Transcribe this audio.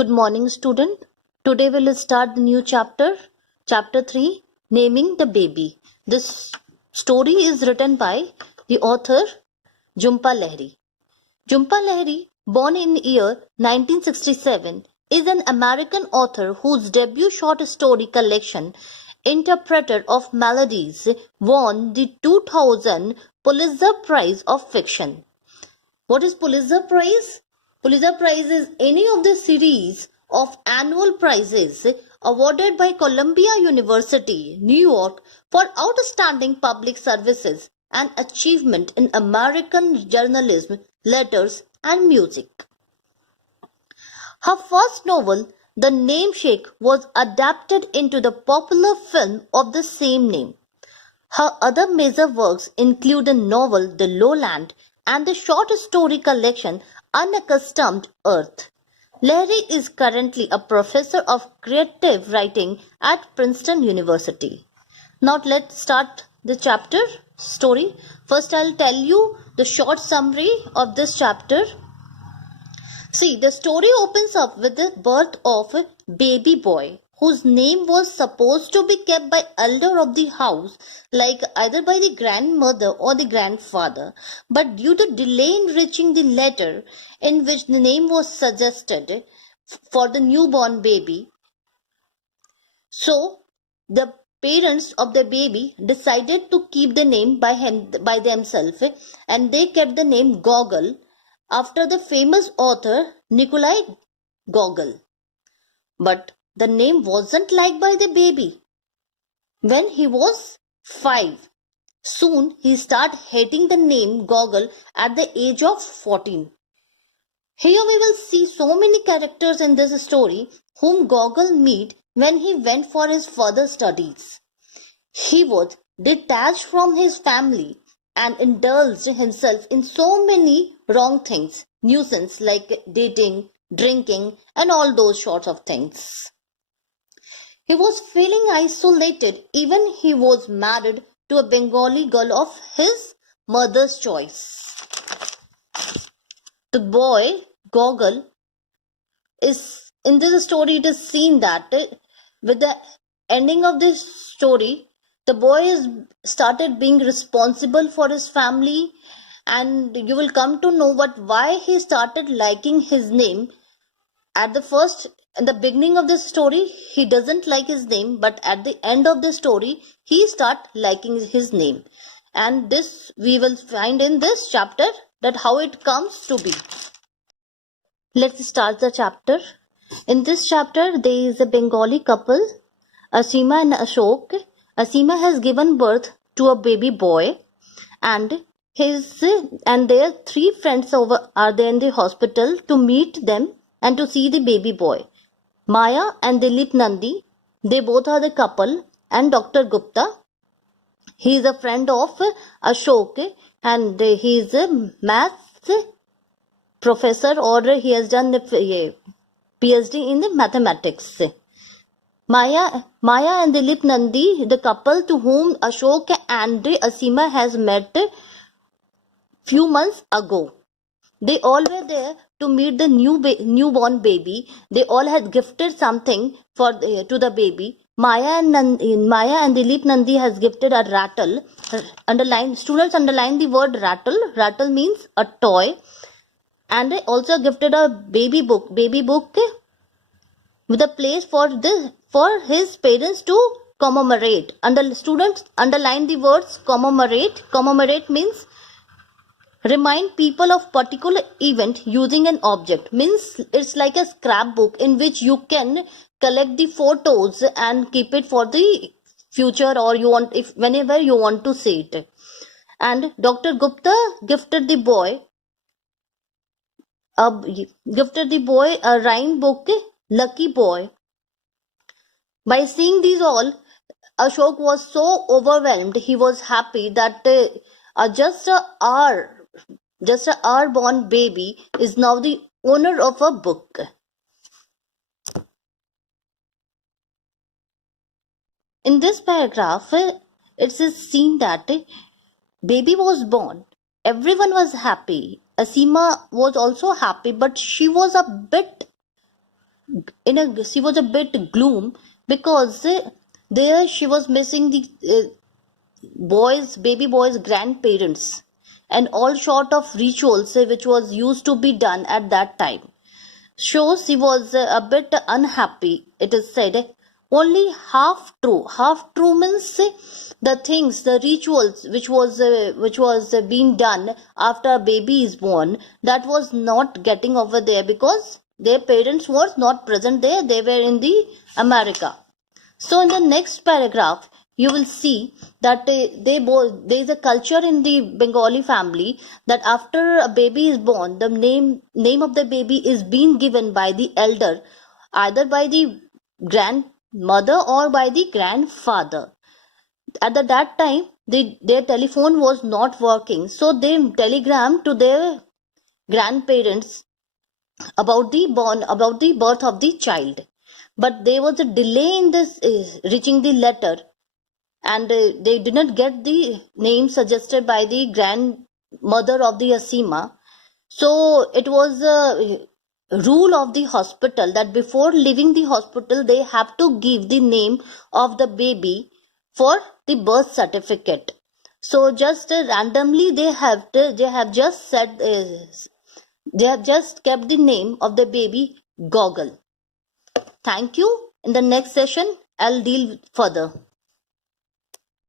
Good morning, student. Today we'll start the new chapter, chapter 3, Naming the Baby. This story is written by the author Jhumpa Lahiri. Jhumpa Lahiri, born in year 1967, is an American author whose debut short story collection, Interpreter of Melodies, won the 2000 Pulitzer Prize of Fiction. What is Pulitzer Prize? Pulitzer Prize is any of the series of annual prizes awarded by Columbia University, New York, for outstanding public services and achievement in American journalism, letters, and music. Her first novel, The Namesake, was adapted into the popular film of the same name. Her other major works include the novel The Lowland and the short story collection Unaccustomed Earth. Lahiri is currently a professor of creative writing at Princeton University. Now let's start the chapter story. First I'll tell you the short summary of this chapter. See, the story opens up with the birth of a baby boy whose name was supposed to be kept by elder of the house, like either by the grandmother or the grandfather. But due to delay in reaching the letter in which the name was suggested for the newborn baby, so the parents of the baby decided to keep the name by themselves, and they kept the name Gogol after the famous author Nikolai Gogol. But the name wasn't liked by the baby. When he was 5, soon he started hating the name Gogol at the age of 14. Here we will see so many characters in this story whom Gogol met when he went for his further studies. He was detached from his family and indulged himself in so many wrong things, nuisance like dating, drinking, and all those sorts of things. He was feeling isolated even he was married to a Bengali girl of his mother's choice. The boy, Gogol, is in this story it is seen that with the ending of this story, the boy is started being responsible for his family, and you will come to know why he started liking his name. At the first, in the beginning of this story, he doesn't like his name, but at the end of the story, he start liking his name. And this we will find in this chapter that how it comes to be. Let's start the chapter. In this chapter, there is a Bengali couple, Asima and Ashok. Asima has given birth to a baby boy, and their 3 friends are there in the hospital to meet them and to see the baby boy. Maya and Dilip Nandi, they both are the couple, and Dr. Gupta, he is a friend of Ashok, and he is a maths professor, or he has done the PhD in the mathematics. Maya and Dilip Nandi, the couple to whom Ashok and Asima has met few months ago. They all were there to meet the newborn baby. They all had gifted something to the baby. Maya and Dilip Nandi has gifted a rattle. Students underline the word rattle. Rattle means a toy. And they also gifted a baby book with a place for his parents to commemorate. Students underline the words commemorate. Commemorate means remind people of particular event using an object. Means it's like a scrapbook in which you can collect the photos and keep it for the future, or whenever you want to see it. And Dr. Gupta gifted the boy a rhyme book, Lucky Boy. By seeing these all, Ashok was so overwhelmed. He was happy that just a born baby is now the owner of a book. In this paragraph, it is seen that baby was born. Everyone was happy. Asima was also happy, but she was a bit she was a bit gloom because there she was missing the baby boy's grandparents, and all sort of rituals which was used to be done at that time. So she was a bit unhappy, it is said. Only half true. Half true means the things, the rituals which was being done after a baby is born, that was not getting over there because their parents was not present there. They were in the America. So in the next paragraph, you will see that there is a culture in the Bengali family that after a baby is born, the name of the baby is being given by the elder, either by the grandmother or by the grandfather. At that time, their telephone was not working, so they telegrammed to their grandparents about the birth of the child, but there was a delay in this reaching the letter, and they did not get the name suggested by the grandmother of the Asima. So it was a rule of the hospital that before leaving the hospital they have to give the name of the baby for the birth certificate. So just randomly they have just kept the name of the baby Goggle. Thank you. In the next session, I'll deal further.